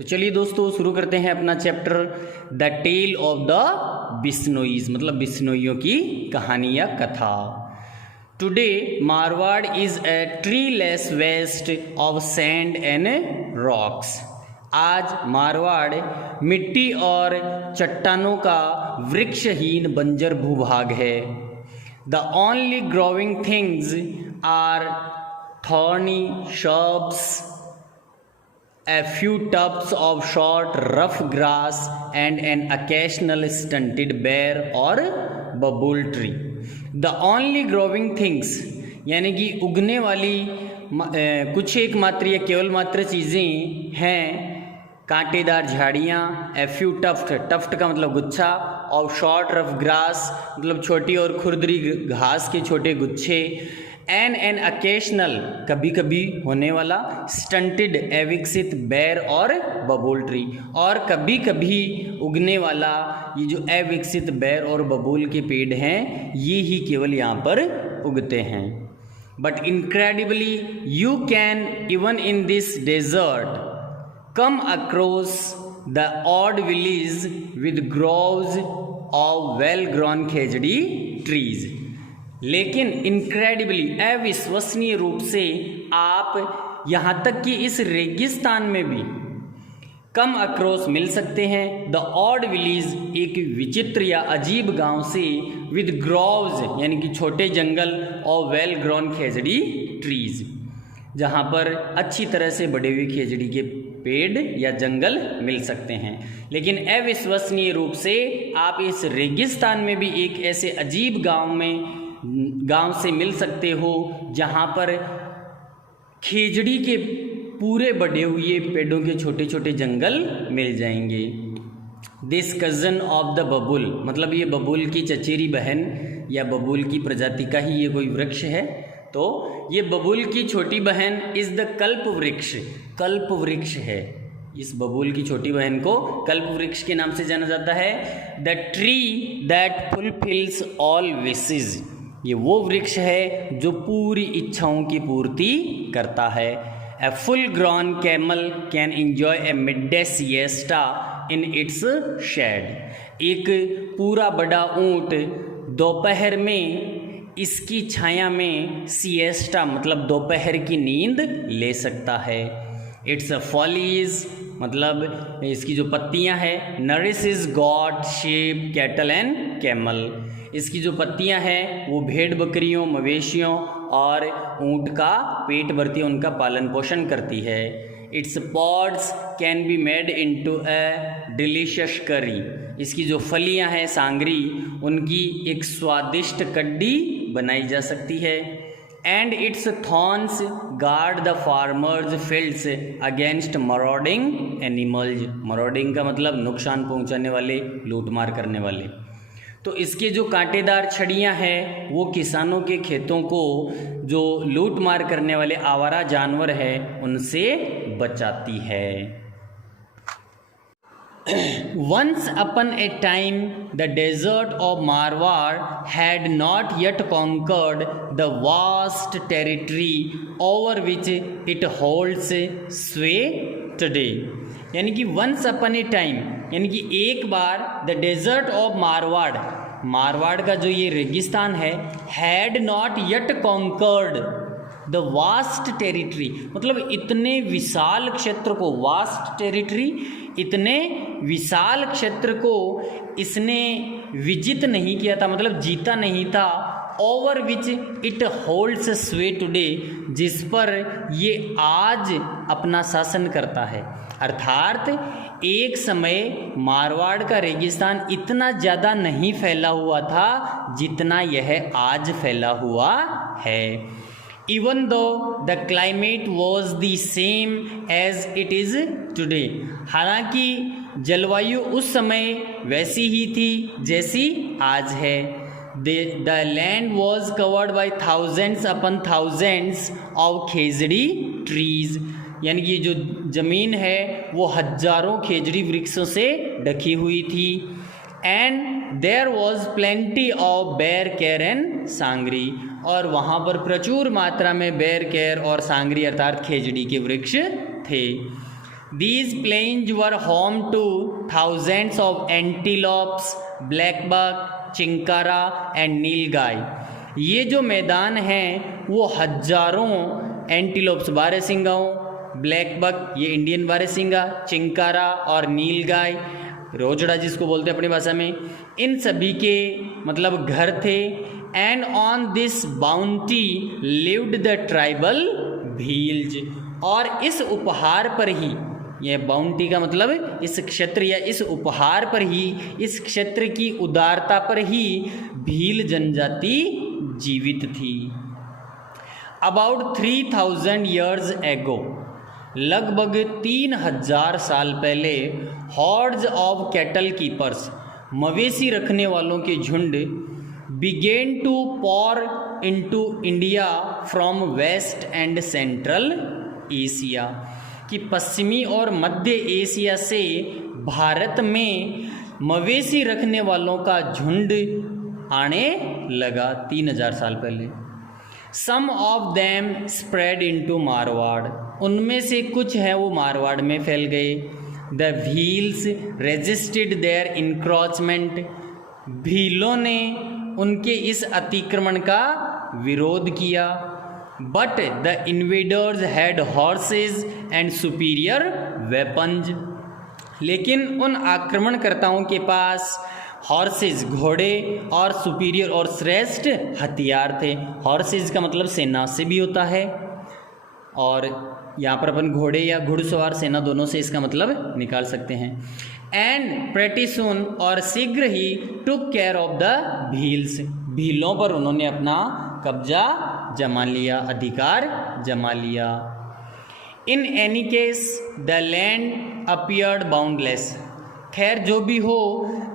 तो चलिए दोस्तों शुरू करते हैं अपना chapter the tale of the Bishnois, मतलब बिश्नोइयों की कहानी या कथा। Today Marwar is a treeless waste of sand and rocks. आज मारवाड़ मिट्टी और चट्टानों का वृक्षहीन बंजर भूभाग है। The only growing things are thorny shrubs, a few tufts of short rough grass and an occasional stunted bare or bubble tree. The only growing things यानी कि उगने वाली कुछ एक मात्र या केवल मात्र चीज़ें हैं कांटेदार झाड़ियाँ, ए फ्यू टफ्ट का मतलब गुच्छा, और शॉर्ट रफ ग्रास मतलब छोटी और खुरदरी घास के छोटे गुच्छे, एन अकेशनल कभी कभी होने वाला, स्टंटेड अविकसित बेर और बबूल ट्री, और कभी कभी उगने वाला ये जो अविकसित बेर और बबूल के पेड़ हैं ये ही केवल यहाँ पर उगते हैं। But incredibly you can even in this desert come across the odd villages with groves of well-grown khejri trees। लेकिन इनक्रेडिबली अविश्वसनीय रूप से आप यहाँ तक कि इस रेगिस्तान में भी कम अक्रॉस मिल सकते हैं द ऑड विलेज, एक विचित्र या अजीब गांव से, विद ग्रोव्स यानी कि छोटे जंगल, और वेल ग्रोन खेजड़ी ट्रीज, जहाँ पर अच्छी तरह से बड़े हुए खेजड़ी के पेड़ या जंगल मिल सकते हैं। लेकिन अविश्वसनीय रूप से आप इस रेगिस्तान में भी एक ऐसे अजीब गांव से मिल सकते हो जहाँ पर खेजड़ी के पूरे बढ़े हुए पेड़ों के छोटे छोटे जंगल मिल जाएंगे। दिस कज़न ऑफ द बबूल, मतलब ये बबूल की चचेरी बहन या बबूल की प्रजाति का ही ये कोई वृक्ष है। तो ये बबूल की छोटी बहन इज द कल्प वृक्ष, कल्प वृक्ष है। इस बबूल की छोटी बहन को कल्प वृक्ष के नाम से जाना जाता है। The tree that fulfils all wishes, ये वो वृक्ष है जो पूरी इच्छाओं की पूर्ति करता है। A full grown camel can enjoy a midday siesta in its shade, एक पूरा बड़ा ऊंट दोपहर में इसकी छाया में सिएस्टा मतलब दोपहर की नींद ले सकता है। इट्स अ फॉलीज मतलब इसकी जो पत्तियां हैं, nourishes got, sheep, cattle and camel, इसकी जो पत्तियां हैं वो भेड़ बकरियों, मवेशियों और ऊंट का पेट भरती है, उनका पालन पोषण करती है। It's pods can be made into a delicious करी, इसकी जो फलियां हैं सांगरी, उनकी एक स्वादिष्ट कड्डी बनाई जा सकती है। And its thorns guard the farmers fields against marauding animals, marauding का मतलब नुकसान पहुंचाने वाले, लूटमार करने वाले। तो इसके जो कांटेदार छड़ियाँ हैं वो किसानों के खेतों को जो लूट मार करने वाले आवारा जानवर हैं उनसे बचाती है। Once upon a time, the desert of Marwar had not yet conquered the vast territory over which it holds sway today। यानी कि once upon a time यानी कि एक बार the desert of Marwar, Marwar का जो ये रेगिस्तान है, had not yet conquered the vast territory, मतलब इतने विशाल क्षेत्र को, वास्ट टेरिटरी इतने विशाल क्षेत्र को इसने विजित नहीं किया था, मतलब जीता नहीं था। ओवर विच इट होल्ड्स स्वे टुडे, जिस पर ये आज अपना शासन करता है। अर्थात एक समय मारवाड़ का रेगिस्तान इतना ज़्यादा नहीं फैला हुआ था जितना यह आज फैला हुआ है। Even though the climate was the same as it is today, हालांकि जलवायु उस समय वैसी ही थी जैसी आज है। The land was covered by thousands upon thousands of khejri trees, यानी कि जो ज़मीन है वो हजारों खेजड़ी वृक्षों से ढकी हुई थी। And there was plenty of ber ker and सांगरी, और वहाँ पर प्रचुर मात्रा में बेर केर और सांगरी अर्थात खेजड़ी के वृक्ष थे। These plains were home to thousands of antelopes, blackbuck, chinkara and nilgai. ये जो मैदान हैं वो हजारों एंटीलोप्स बारहसिंगाओं, ब्लैकबक ये इंडियन बारहसिंगा, चिंकारा और नीलगाय रोजड़ा जिसको बोलते हैं अपनी भाषा में, इन सभी के मतलब घर थे। And on this bounty lived the tribal Bhils, और इस उपहार पर ही, यह बाउंटी का मतलब इस क्षेत्र या इस उपहार पर ही, इस क्षेत्र की उदारता पर ही भील जनजाति जीवित थी। अबाउट 3000 ईयर्स एगो, लगभग 3000 साल पहले, हॉर्ड्स ऑफ कैटल कीपर्स मवेशी रखने वालों के झुंड begin to pour into India from west and central Asia, कि पश्चिमी और मध्य एशिया से भारत में मवेशी रखने वालों का झुंड आने लगा 3000 साल पहले। Some of them spread into Marwar, उनमें से कुछ हैं वो मारवाड़ में फैल गए। The Bhils resisted their encroachment, भीलों ने उनके इस अतिक्रमण का विरोध किया। But the invaders had horses and superior weapons, लेकिन उन आक्रमणकर्ताओं के पास हॉर्सेस घोड़े और सुपीरियर और श्रेष्ठ हथियार थे। हॉर्सेस का मतलब सेना से भी होता है, और यहाँ पर अपन घोड़े या घुड़सवार सेना दोनों से इसका मतलब निकाल सकते हैं। एंड प्रेटी सून, और शीघ्र ही, took care of the Bhils, भीलों पर उन्होंने अपना कब्जा जमा लिया, अधिकार जमा लिया। In any case the land appeared boundless, खैर जो भी हो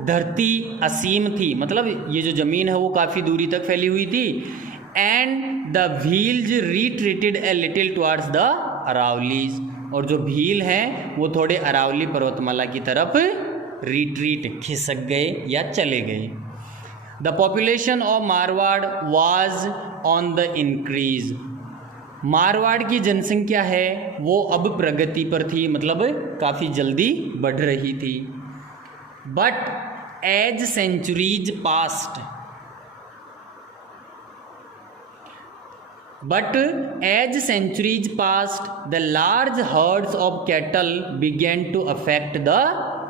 धरती असीम थी, मतलब ये जो ज़मीन है वो काफ़ी दूरी तक फैली हुई थी। And the Bhils retreated a little towards the Aravallis, और जो भील हैं वो थोड़े अरावली पर्वतमाला की तरफ रिट्रीट खिसक गए या चले गए। The population of Marwar was on the increase, Marwar की जनसंख्या है वो अब प्रगति पर थी, मतलब काफ़ी जल्दी बढ़ रही थी। But as centuries passed, but as centuries passed the large herds of cattle began to affect the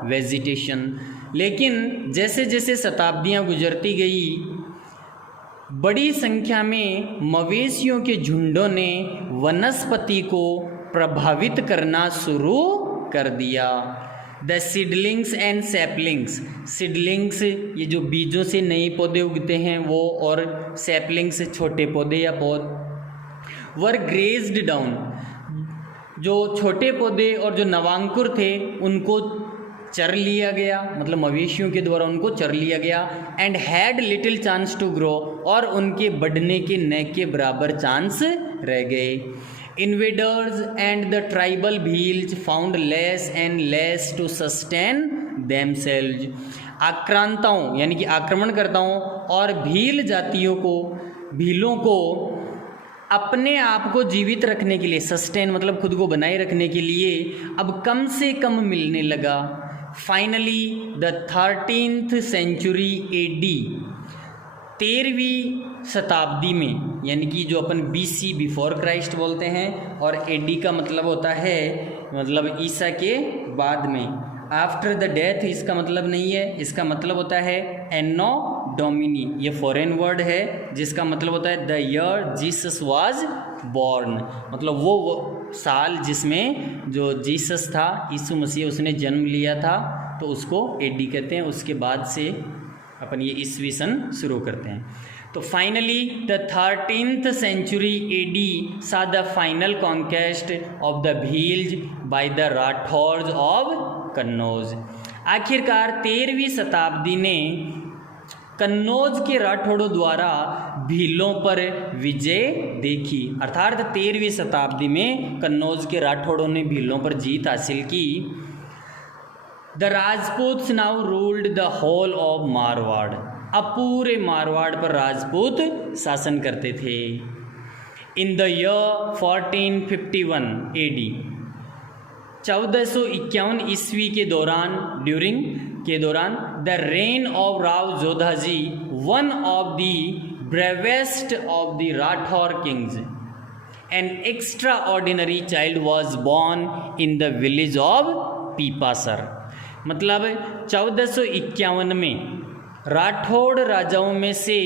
vegetation, लेकिन जैसे जैसे शताब्दियाँ गुजरती गई, बड़ी संख्या में मवेशियों के झुंडों ने वनस्पति को प्रभावित करना शुरू कर दिया। The seedlings and saplings, seedlings ये जो बीजों से नए पौधे उगते हैं वो, और सैपलिंग्स छोटे पौधे या पौध, वर ग्रेज्ड डाउन, जो छोटे पौधे और जो नवांकुर थे उनको चर लिया गया, मतलब मवेशियों के द्वारा उनको चर लिया गया। And had little chance to grow, और उनके बढ़ने के न के बराबर चांस रह गए। Invaders and the tribal Bhils found less and less to sustain themselves, आक्रांताओं यानी कि आक्रमणकर्ताओं और भील जातियों को, भीलों को अपने आप को जीवित रखने के लिए, सस्टेन मतलब खुद को बनाए रखने के लिए अब कम से कम मिलने लगा। Finally the 13th century AD, 13वीं शताब्दी में, यानी कि जो अपन BC बिफोर क्राइस्ट बोलते हैं, और AD का मतलब होता है मतलब ईसा के बाद में, आफ्टर द डेथ इसका मतलब नहीं है, इसका मतलब होता है एनो डोमिनी, ये फॉरेन वर्ड है जिसका मतलब होता है the year Jesus was born, मतलब वो साल जिसमें जो जीसस था, यीशु मसीह उसने जन्म लिया था, तो उसको AD कहते हैं। उसके बाद से अपन ये ईस्वी सन शुरू करते हैं। तो finally the 13th century AD saw the final conquest of the Bhils by the Rathores of Kannauj. आखिरकार 13वीं शताब्दी ने कन्नौज के राठौड़ों द्वारा भीलों पर विजय देखी, अर्थात 13वीं शताब्दी में कन्नौज के राठौड़ों ने भीलों पर जीत हासिल की। The Rajputs now ruled the whole of Marwar, अब पूरे मारवाड़ पर राजपूत शासन करते थे। इन द ईयर 1451 AD, 1451 ईस्वी के दौरान the reign of Rao Jodhaji, one of the bravest of the Rathore kings, an extraordinary child was born in the village of Pipasar. मतलब 1451 में राठौड़ राजाओं में से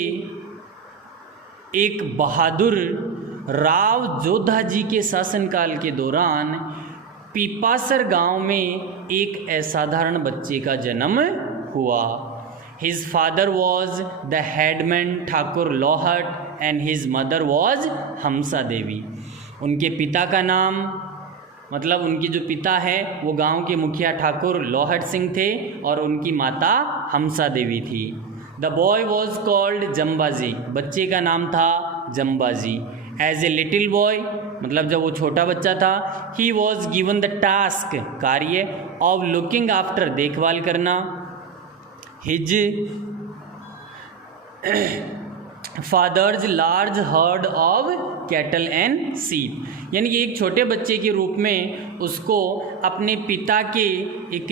एक बहादुर राव जोधाजी के शासनकाल के दौरान पीपासर गांव में एक असाधारण बच्चे का जन्म हुआ। His father was the headman Thakur Lohat and his mother was Hamsa Devi. उनके पिता का नाम, मतलब उनकी जो पिता है वो गांव के मुखिया ठाकुर लोहट सिंह थे और उनकी माता हमसा देवी थी। The boy was called Jambaji, बच्चे का नाम था Jambaji. As a little boy, मतलब जब वो छोटा बच्चा था, he was given the task, कार्य, ऑफ लुकिंग आफ्टर, देखभाल करना, his father's large herd of cattle and sheep, यानी कि एक छोटे बच्चे के रूप में उसको अपने पिता के एक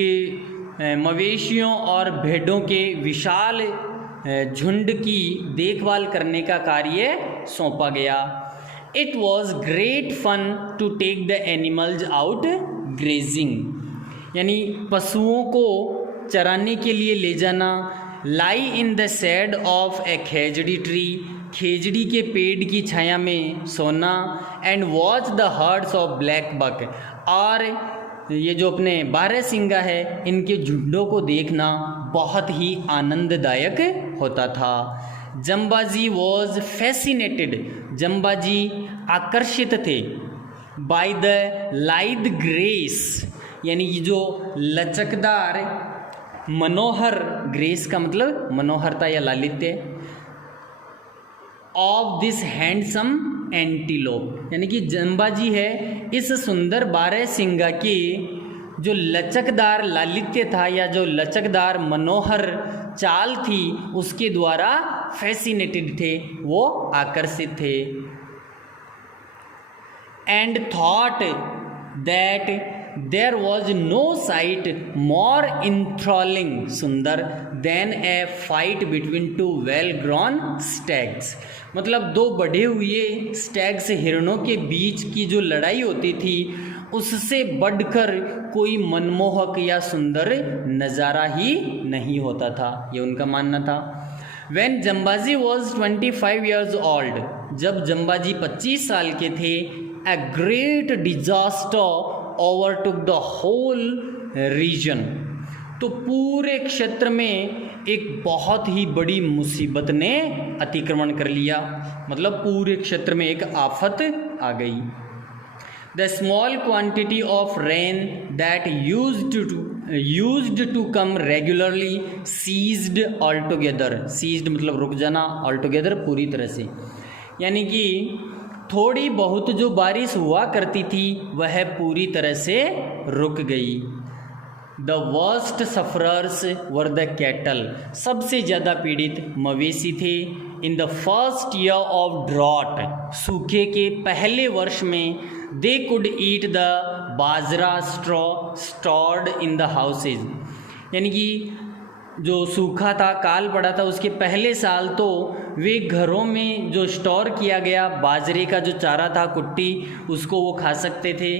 मवेशियों और भेड़ों के विशाल झुंड की देखभाल करने का कार्य सौंपा गया। It was great fun to take the animals out grazing, यानी पशुओं को चराने के लिए ले जाना। Lie in the shade of a khejri tree, khejri के पेड़ की छाया में सोना। And watch the herds of black buck, और ये जो अपने बारहसिंगा है इनके झुंडों को देखना बहुत ही आनंददायक होता था। जम्बाजी वॉज फैसिनेटेड, जम्बाजी आकर्षित थे, बाय द लाइद ग्रेस, यानी कि जो लचकदार मनोहर, ग्रेस का मतलब मनोहरता या लालित्य, ऑफ दिस हैंडसम एंटीलोप, यानी कि जम्बाजी है इस सुंदर बारहसिंगा के जो लचकदार लालित्य था या जो लचकदार मनोहर चाल थी उसके द्वारा फैसिनेटेड थे, वो आकर्षित थे। And thought that there was no sight more enthralling, सुंदर, than a fight between two well grown stags, मतलब दो बढ़े हुए स्टैग्स हिरणों के बीच की जो लड़ाई होती थी उससे बढ़कर कोई मनमोहक या सुंदर नज़ारा ही नहीं होता था, ये उनका मानना था। When Jambaji was 25 years old, जब जम्बाजी 25 साल के थे, a great disaster overtook the whole region, तो पूरे क्षेत्र में एक बहुत ही बड़ी मुसीबत ने अतिक्रमण कर लिया, मतलब पूरे क्षेत्र में एक आफत आ गई। The small quantity of rain that used to come regularly ceased altogether, ceased मतलब रुक जाना, altogether पूरी तरह से, यानी कि थोड़ी बहुत जो बारिश हुआ करती थी वह पूरी तरह से रुक गई। The worst sufferers were the cattle, सबसे ज़्यादा पीड़ित मवेशी थे। In the first year of drought, सूखे के पहले वर्ष में, they could eat the bajra straw stored in the houses, यानी कि जो सूखा था, काल पड़ा था, उसके पहले साल तो वे घरों में जो स्टोर किया गया बाजरे का जो चारा था, कुट्टी, उसको वो खा सकते थे।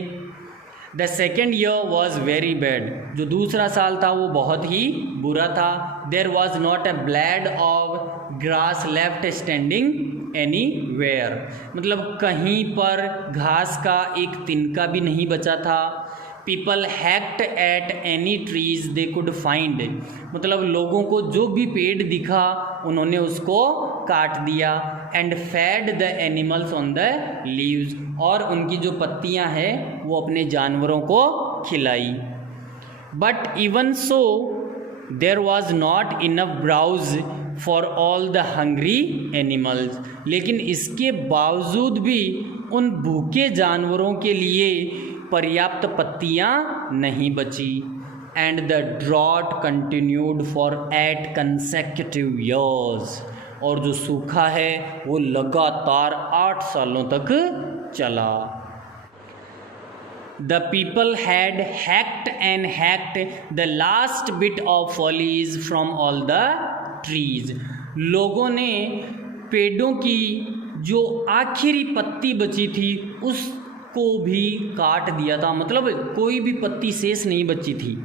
The second year was very bad, जो दूसरा साल था वो बहुत ही बुरा था। There was not a blade of grass left standing anywhere, मतलब कहीं पर घास का एक तिनका भी नहीं बचा था। People hacked at any trees they could find, मतलब लोगों को जो भी पेड़ दिखा उन्होंने उसको काट दिया। And fed the animals on the leaves, और उनकी जो पत्तियां हैं वो अपने जानवरों को खिलाई। But even so there was not enough browse for all the hungry animals, लेकिन इसके बावजूद भी उन भूखे जानवरों के लिए पर्याप्त पत्तियां नहीं बची। And the drought continued for 8 consecutive years, और जो सूखा है वो लगातार 8 सालों तक चला। The people had hacked and hacked the last bit of foliage from all the trees. लोगों ने पेड़ों की जो आखिरी पत्ती बची थी उसको भी काट दिया था, मतलब कोई भी पत्ती शेष नहीं बची थी।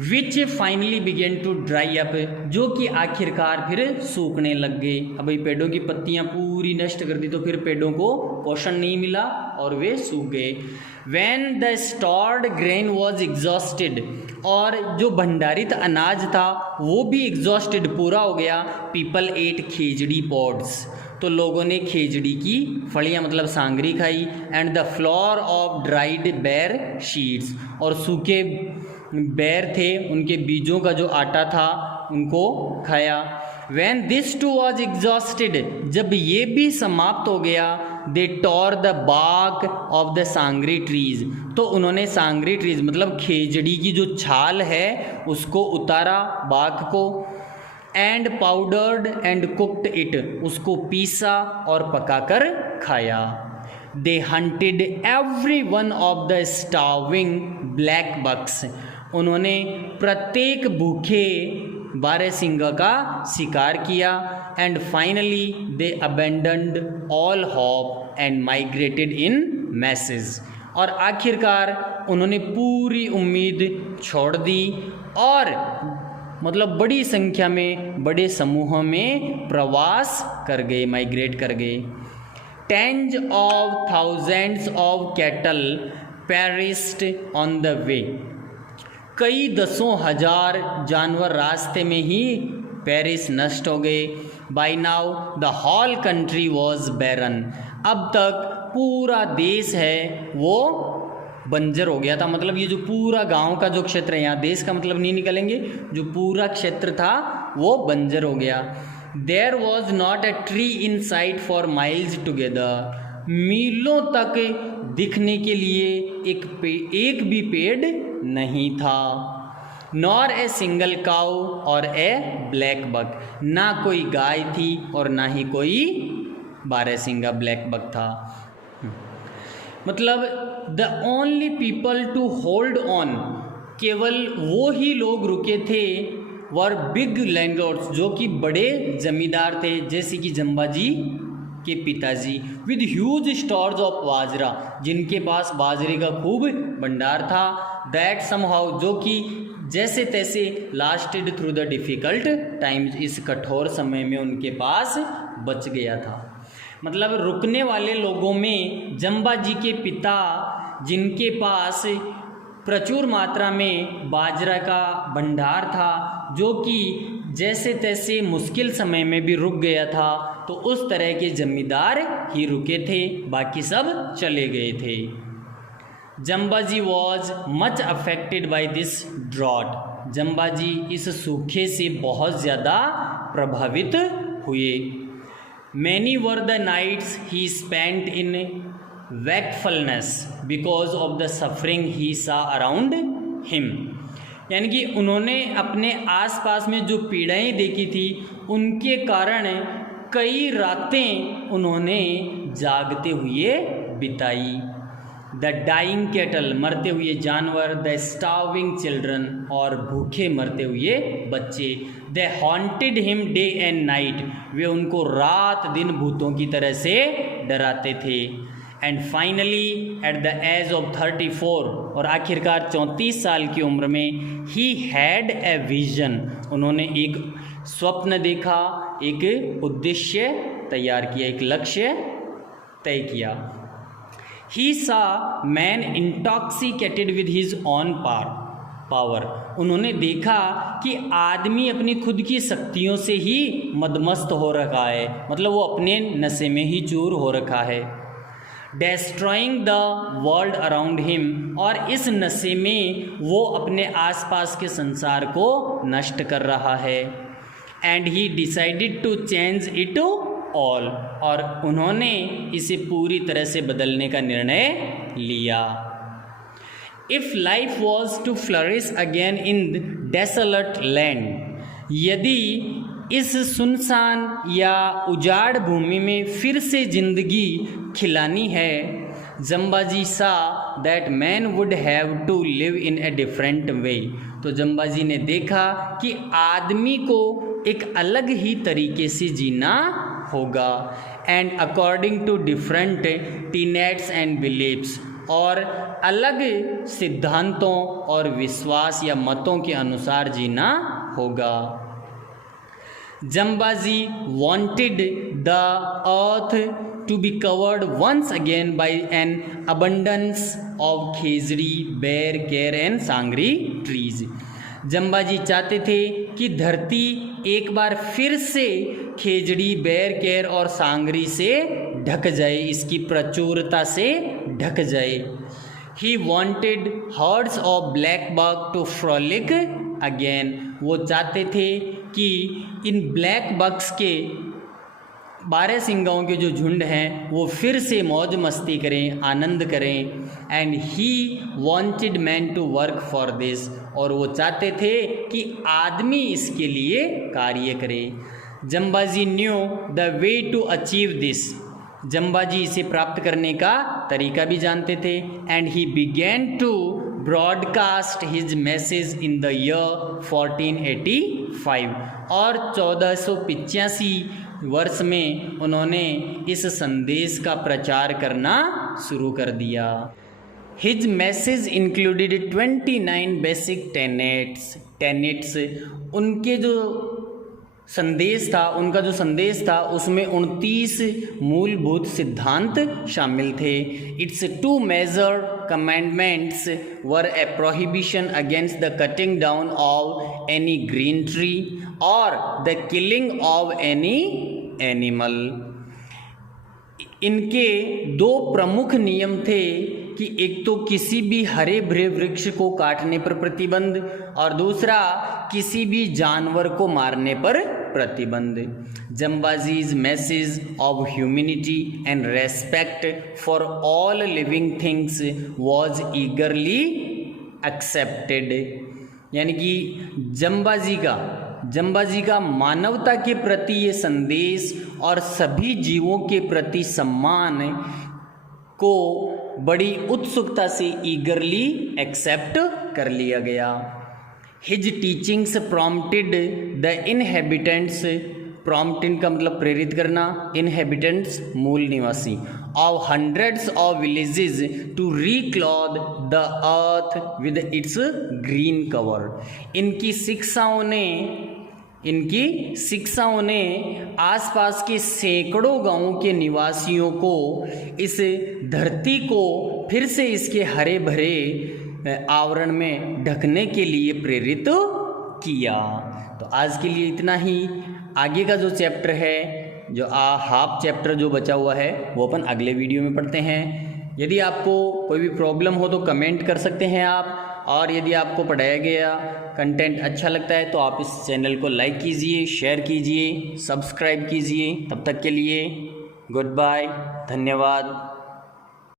Which finally began to dry up, जो कि आखिरकार फिर सूखने लग गए। अब भाई पेड़ों की पत्तियां पूरी नष्ट कर दी तो फिर पेड़ों को पोषण नहीं मिला और वे सूख गए। When the stored grain was exhausted, और जो भंडारित अनाज था वो भी एग्जॉस्टेड, पूरा हो गया। पीपल एट खेजड़ी पॉड्स, तो लोगों ने खेजड़ी की फलियां मतलब सांगरी खाई। And the floor of dried बेर शीट्स, और सूखे बेर थे उनके बीजों का जो आटा था उनको खाया। When this too was exhausted, जब ये भी समाप्त हो गया, they tore the bark of the sangri trees, तो उन्होंने सांगरी ट्रीज मतलब खेजड़ी की जो छाल है उसको उतारा, बार्क को। And powdered and cooked it, उसको पीसा और पकाकर खाया। They hunted every one of the starving black bucks, उन्होंने प्रत्येक भूखे बारहसिंगा का शिकार किया। And finally they abandoned all hope and migrated in masses, और आखिरकार उन्होंने पूरी उम्मीद छोड़ दी और मतलब बड़ी संख्या में बड़े समूहों में प्रवास कर गए, माइग्रेट कर गए। Tens of thousands of cattle perished on the way, कई दसों हजार जानवर रास्ते में ही पेरिस नष्ट हो गए। By now the whole country was barren, अब तक पूरा देश है वो बंजर हो गया था, मतलब ये जो पूरा गांव का जो क्षेत्र है, यहाँ देश का मतलब नहीं निकलेंगे, जो पूरा क्षेत्र था वो बंजर हो गया। There was not a tree in sight for miles together, मीलों तक दिखने के लिए एक भी पेड़ नहीं था। नॉर ए सिंगल काउ और ए ब्लैक बक, ना कोई गाय थी और ना ही कोई बारहसिंगा ब्लैक बक था। मतलब the only people to hold on, केवल वो ही लोग रुके थे, वर बिग लैंडलॉर्ड्स, जो कि बड़े जमींदार थे, जैसे कि जम्बाजी के पिताजी, विद ह्यूज स्टोर्स ऑफ बाजरा, जिनके पास बाजरे का खूब भंडार था। दैट समहाउ, जो कि जैसे तैसे lasted through the difficult times, इस कठोर समय में उनके पास बच गया था। मतलब रुकने वाले लोगों में जम्बाजी के पिता, जिनके पास प्रचुर मात्रा में बाजरा का भंडार था, जो कि जैसे तैसे मुश्किल समय में भी रुक गया था, तो उस तरह के जमींदार ही रुके थे, बाकी सब चले गए थे। Jambaji was much affected by this drought, Jambaji इस सूखे से बहुत ज़्यादा प्रभावित हुए। Many were the nights he spent in wakefulness because of the suffering he saw around him, यानी कि उन्होंने अपने आसपास में जो पीड़ाएं देखी थी उनके कारण कई रातें उन्होंने जागते हुए बिताई। द डाइंग कैटल, मरते हुए जानवर, द स्टार्विंग चिल्ड्रन, और भूखे मरते हुए बच्चे, they haunted him day and night, वे उनको रात दिन भूतों की तरह से डराते थे। And finally at the age of 34, और आखिरकार 34 साल की उम्र में, ही हैड ए विजन, उन्होंने एक स्वप्न देखा, एक उद्देश्य तैयार किया, एक लक्ष्य तय किया। ही सा man intoxicated with his on power, उन्होंने देखा कि आदमी अपनी खुद की शक्तियों से ही मदमस्त हो रखा है, मतलब वो अपने नशे में ही चूर हो रखा है। डेस्ट्रॉइंग द वर्ल्ड अराउंड हिम, और इस नशे में वो अपने आसपास के संसार को नष्ट कर रहा है। And he decided to change it all, और उन्होंने इसे पूरी तरह से बदलने का निर्णय लिया। If life was to flourish again in desolate land, यदि इस सुनसान या उजाड़ भूमि में फिर से जिंदगी खिलानी है, Jambaji saw that man would have to live in a different way. तो जम्बाजी ने देखा कि आदमी को एक अलग ही तरीके से जीना होगा। And according to different tenets and beliefs, और अलग सिद्धांतों और विश्वास या मतों के अनुसार जीना होगा। Jambaji wanted the earth to be covered once again by an abundance of खेजड़ी, बेर, ker and sangri trees. Jambaji चाहते थे कि धरती एक बार फिर से खेजड़ी, बेर, केर और सांगरी से ढक जाए, इसकी प्रचुरता से ढक जाए। He wanted herds of black buck to frolic again। वो चाहते थे कि इन ब्लैक बक्स के 12 सिंगाओं के जो झुंड हैं वो फिर से मौज मस्ती करें, आनंद करें। And he wanted man to work for this, और वो चाहते थे कि आदमी इसके लिए कार्य करे। Jambaji knew the way to achieve this, Jambaji इसे प्राप्त करने का तरीका भी जानते थे। And he began to broadcast his message in the year 1485, और 1485 वर्ष में उन्होंने इस संदेश का प्रचार करना शुरू कर दिया। His message included 29 basic tenets, उनके जो संदेश था, उनका जो संदेश था उसमें 29 मूलभूत सिद्धांत शामिल थे। Its 2 major commandments were a prohibition against the cutting down of any green tree और the killing of any animal. इनके 2 प्रमुख नियम थे कि एक तो किसी भी हरे भरे वृक्ष को काटने पर प्रतिबंध, और दूसरा किसी भी जानवर को मारने पर प्रतिबंध। Jambaji's message of humanity and respect for all living things was eagerly accepted, यानी कि जम्बाजी का मानवता के प्रति ये संदेश और सभी जीवों के प्रति सम्मान को बड़ी उत्सुकता से ईगरली एक्सेप्ट कर लिया गया। His teachings prompted the inhabitants, prompt इनका मतलब प्रेरित करना, इनहेबिटेंट्स मूल निवासी, of hundreds of villages to reclothe the earth with its green cover. इनकी शिक्षाओं ने आसपास के सैकड़ों गांवों के निवासियों को इस धरती को फिर से इसके हरे भरे आवरण में ढकने के लिए प्रेरित किया। तो आज के लिए इतना ही। आगे का जो चैप्टर है, जो हाफ चैप्टर जो बचा हुआ है, वो अपन अगले वीडियो में पढ़ते हैं। यदि आपको कोई भी प्रॉब्लम हो तो कमेंट कर सकते हैं आप, और यदि आपको पढ़ाया गया कंटेंट अच्छा लगता है तो आप इस चैनल को लाइक कीजिए, शेयर कीजिए, सब्सक्राइब कीजिए। तब तक के लिए गुड बाय, धन्यवाद।